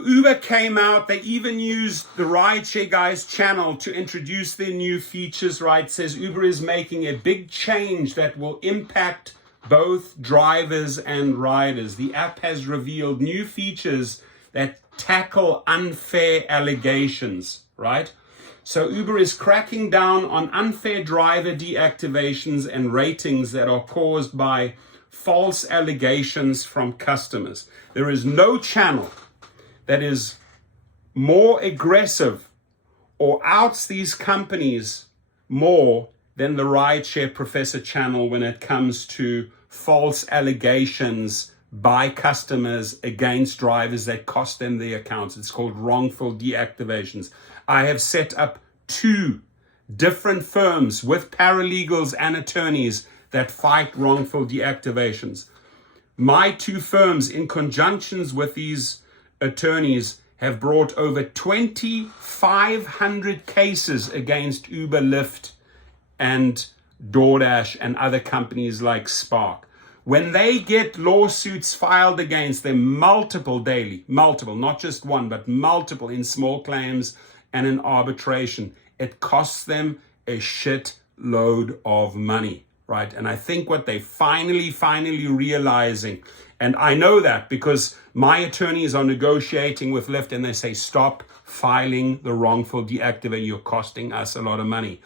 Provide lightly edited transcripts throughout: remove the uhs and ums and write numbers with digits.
Uber came out, they even used the Rideshare Guys channel to introduce their new features, right? It says Uber is making a big change that will impact both drivers and riders. The app has revealed new features that tackle unfair allegations, right? So Uber is cracking down on unfair driver deactivations and ratings that are caused by false allegations from customers. There is no channel that is more aggressive or outs these companies more than the Rideshare Professor channel when it comes to false allegations by customers against drivers that cost them their accounts. It's called wrongful deactivations. I have set up 2 different firms with paralegals and attorneys that fight wrongful deactivations. My 2 firms, in conjunctions with these attorneys, have brought over 2,500 cases against Uber, Lyft, and DoorDash and other companies like Spark. When they get lawsuits filed against them, multiple daily, not just one, but multiple in small claims and in arbitration, it costs them a shit load of money, right? And I think what they finally realizing, and I know that because my attorneys are negotiating with Lyft and they say, stop filing the wrongful deactivate. You're costing us a lot of money.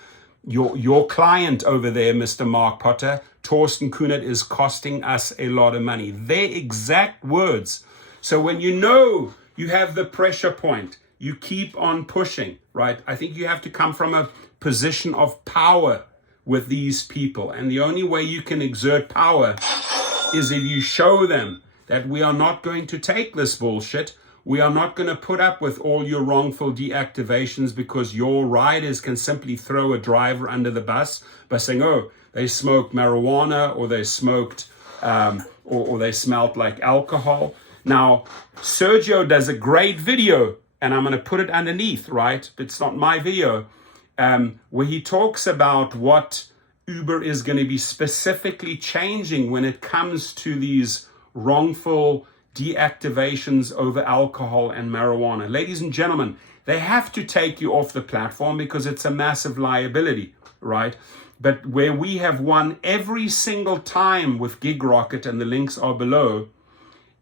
Your client over there, Mr. Mark Potter, Torsten Kunert, is costing us a lot of money. Their exact words. So when you know you have the pressure point, you keep on pushing, right? I think you have to come from a position of power with these people. And the only way you can exert power is if you show them that we are not going to take this bullshit. We are not going to put up with all your wrongful deactivations because your riders can simply throw a driver under the bus by saying, oh, they smoked marijuana or they smoked or they smelled like alcohol. Now, Sergio does a great video, and I'm going to put it underneath, right? It's not my video, where he talks about what Uber is going to be specifically changing when it comes to these wrongful deactivations over alcohol and marijuana. Ladies and gentlemen, they have to take you off the platform because it's a massive liability, right? But where we have won every single time with Gig Rocket, and the links are below,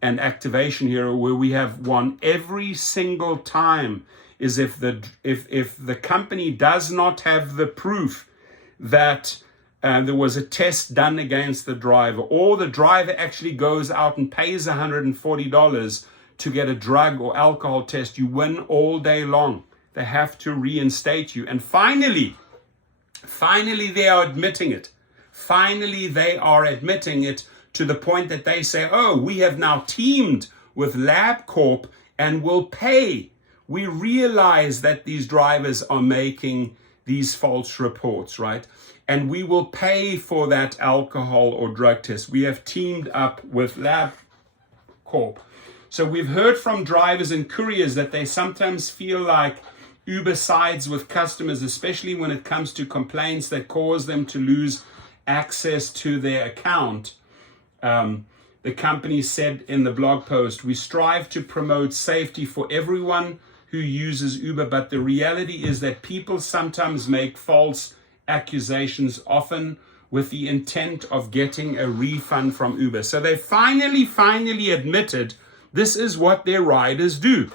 and Activation Hero, where we have won every single time, is if the company does not have the proof that there was a test done against the driver, or the driver actually goes out and pays $140 to get a drug or alcohol test, you win all day long. They have to reinstate you. And finally, they are admitting it. Finally, they are admitting it to the point that they say, oh, we have now teamed with LabCorp and will pay. We realize that these drivers are making these false reports, right? And we will pay for that alcohol or drug test. We have teamed up with LabCorp. So we've heard from drivers and couriers that they sometimes feel like Uber sides with customers, especially when it comes to complaints that cause them to lose access to their account. The company said in the blog post, we strive to promote safety for everyone who uses Uber, but the reality is that people sometimes make false accusations, often with the intent of getting a refund from Uber. So they finally admitted this is what their riders do.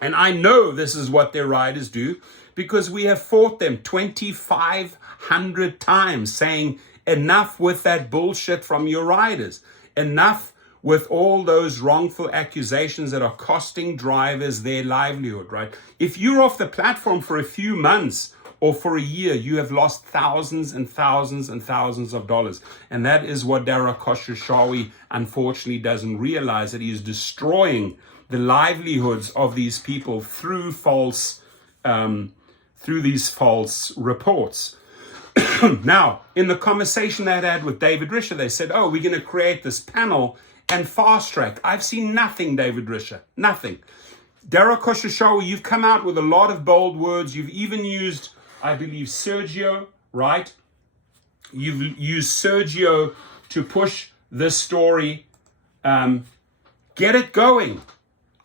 And I know this is what their riders do because we have fought them 2,500 times saying enough with that bullshit from your riders. Enough with all those wrongful accusations that are costing drivers their livelihood, right? If you're off the platform for a few months or for a year, you have lost thousands and thousands and thousands of dollars. And that is what Dara Khosrowshahi unfortunately doesn't realize, that he is destroying the livelihoods of these people through these false reports. Now, in the conversation that I had with David Risher, they said, oh, we're going to create this panel and fast track. I've seen nothing, David Risher, nothing. Dara Khosrowshahi, you've come out with a lot of bold words. You've even used, I believe, Sergio, right? You've used Sergio to push this story. Get it going.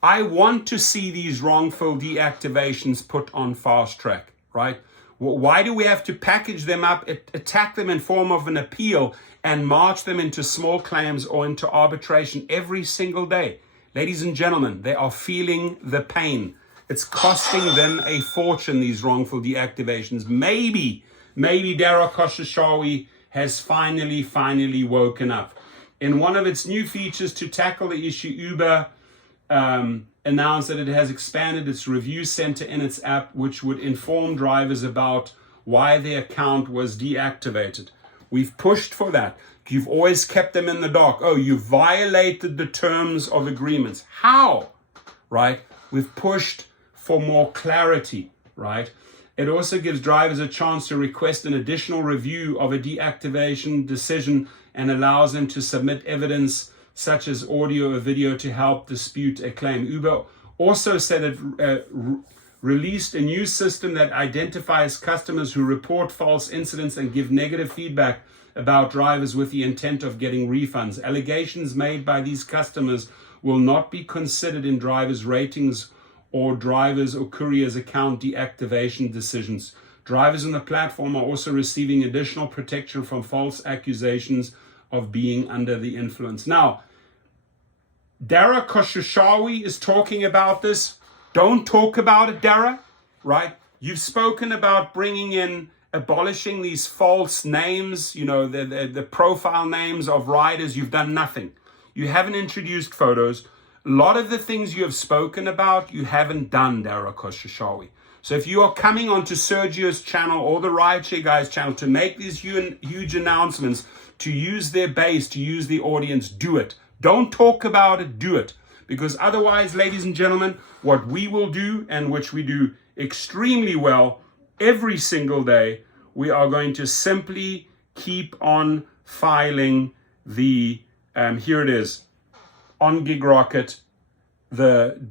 I want to see these wrongful deactivations put on fast track, right? Why do we have to package them up, attack them in form of an appeal, and march them into small claims or into arbitration every single day? Ladies and gentlemen, they are feeling the pain. It's costing them a fortune, these wrongful deactivations. Maybe Dara Khosrowshahi has finally woken up. In one of its new features to tackle the issue, Uber announced that it has expanded its review center in its app, which would inform drivers about why their account was deactivated. We've pushed for that. You've always kept them in the dark. Oh, you violated the terms of agreements. How? Right? We've pushed for more clarity, right? It also gives drivers a chance to request an additional review of a deactivation decision and allows them to submit evidence such as audio or video to help dispute a claim. Uber also said it released a new system that identifies customers who report false incidents and give negative feedback about drivers with the intent of getting refunds. Allegations made by these customers will not be considered in drivers' ratings or drivers' or couriers' account deactivation decisions. Drivers on the platform are also receiving additional protection from false accusations of being under the influence. Now, Dara Khosrowshahi is talking about this. Don't talk about it, Dara, right? You've spoken about abolishing these false names, the profile names of riders. You've done nothing. You haven't introduced photos. A lot of the things you have spoken about, you haven't done, Dara Khosrowshahi. So if you are coming onto Sergio's channel or the Rideshare Guys channel to make these huge announcements, to use their base, to use the audience, do it. Don't talk about it, do it. Because otherwise, ladies and gentlemen, what we will do, and which we do extremely well every single day, we are going to simply keep on filing here it is, on GigRocket, the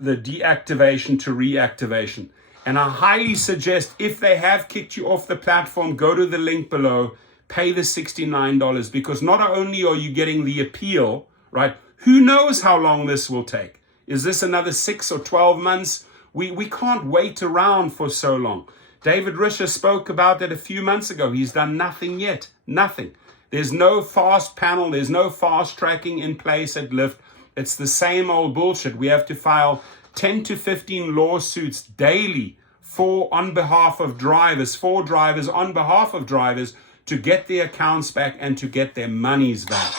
deactivation to reactivation. And I highly suggest, if they have kicked you off the platform, go to the link below, pay the $69, because not only are you getting the appeal, right? Who knows how long this will take? Is this another 6 or 12 months? We can't wait around for so long. David Risher spoke about that a few months ago. He's done nothing yet. Nothing. There's no fast panel. There's no fast tracking in place at Lyft. It's the same old bullshit. We have to file 10 to 15 lawsuits daily on behalf of drivers, for drivers, on behalf of drivers, to get their accounts back and to get their monies back,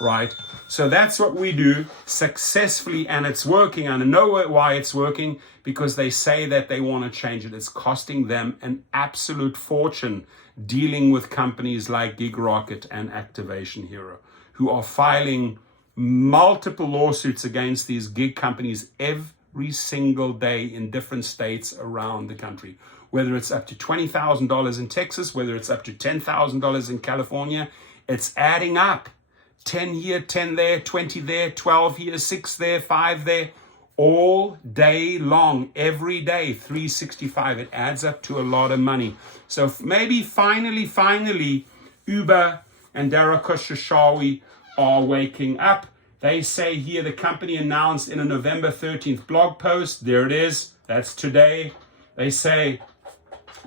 right? So that's what we do successfully, and it's working. And I know why it's working, because they say that they want to change it. It's costing them an absolute fortune dealing with companies like GigRocket and Activation Hero, who are filing multiple lawsuits against these gig companies every single day in different states around the country. Whether it's up to $20,000 in Texas, whether it's up to $10,000 in California, it's adding up. 10 here, 10 there, 20 there, 12 here, 6 there, 5 there, all day long, every day, 365. It adds up to a lot of money. So maybe finally, Uber and Dara Khosrowshahi are waking up. They say here, the company announced in a November 13th blog post, there it is, that's today. They say,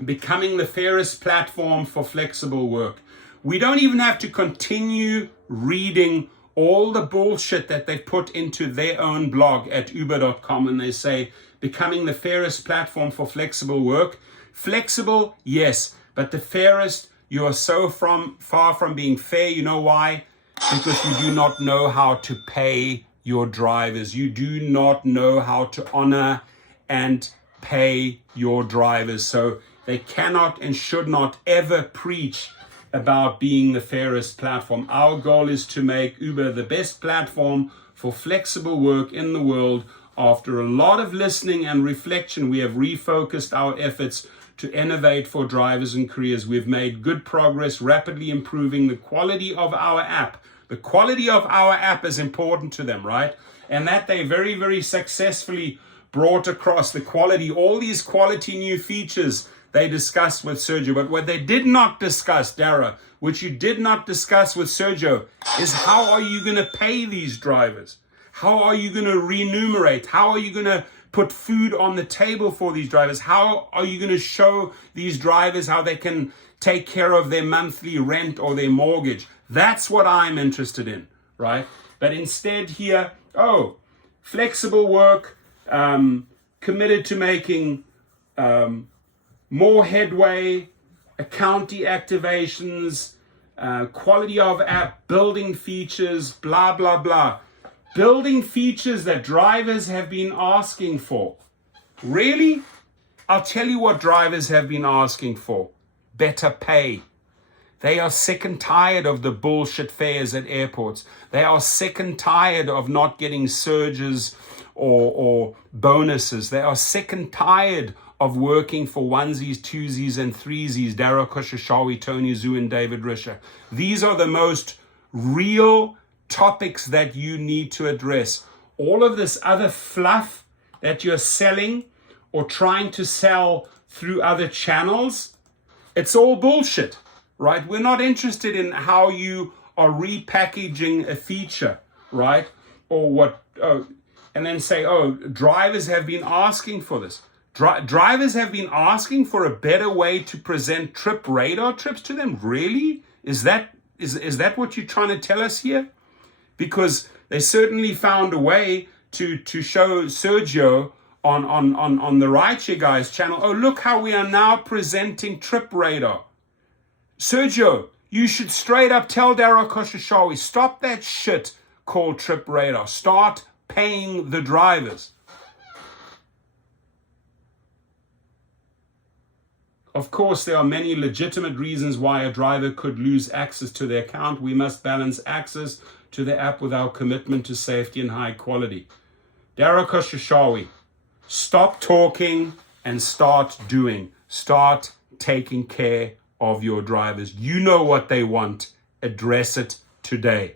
becoming the fairest platform for flexible work. We don't even have to continue reading all the bullshit that they put into their own blog at uber.com, and they say, becoming the fairest platform for flexible work. Flexible, yes, but the fairest, you are so far from being fair. You know why? Because you do not know how to pay your drivers. You do not know how to honor and pay your drivers. So they cannot and should not ever preach about being the fairest platform. Our goal is to make Uber the best platform for flexible work in the world. After a lot of listening and reflection, we have refocused our efforts to innovate for drivers and couriers. We've made good progress, rapidly improving the quality of our app. The quality of our app is important to them, right? And that they very, very successfully brought across the quality, all these quality new features they discussed with Sergio. But what they did not discuss, Dara, which you did not discuss with Sergio, is how are you going to pay these drivers? How are you going to remunerate? How are you going to put food on the table for these drivers? How are you going to show these drivers how they can take care of their monthly rent or their mortgage? That's what I'm interested in, right? But instead here, flexible work, committed to making more headway, account deactivations, quality of app, building features, blah, blah, blah. Building features that drivers have been asking for. Really? I'll tell you what drivers have been asking for. Better pay. They are sick and tired of the bullshit fares at airports. They are sick and tired of not getting surges or bonuses. They are sick and tired of working for onesies, twosies, and threesies, Dara Koshashawi, Tony Zhu, and David Risher. These are the most real topics that you need to address. All of this other fluff that you're selling or trying to sell through other channels, it's all bullshit, right? We're not interested in how you are repackaging a feature, right? Or what, and then say, drivers have been asking for this. Drivers have been asking for a better way to present trip radar trips to them. Really? Is that what you're trying to tell us here? Because they certainly found a way to show Sergio on the Rideshare Guys channel, look how we are now presenting trip radar. Sergio, you should straight up tell Dara Koshashawi, stop that shit called trip radar. Start paying the drivers. Of course, there are many legitimate reasons why a driver could lose access to their account. We must balance access to the app with our commitment to safety and high quality. Dara Koshashawi, stop talking and start doing. Start taking care of your drivers. You know what they want. Address it today.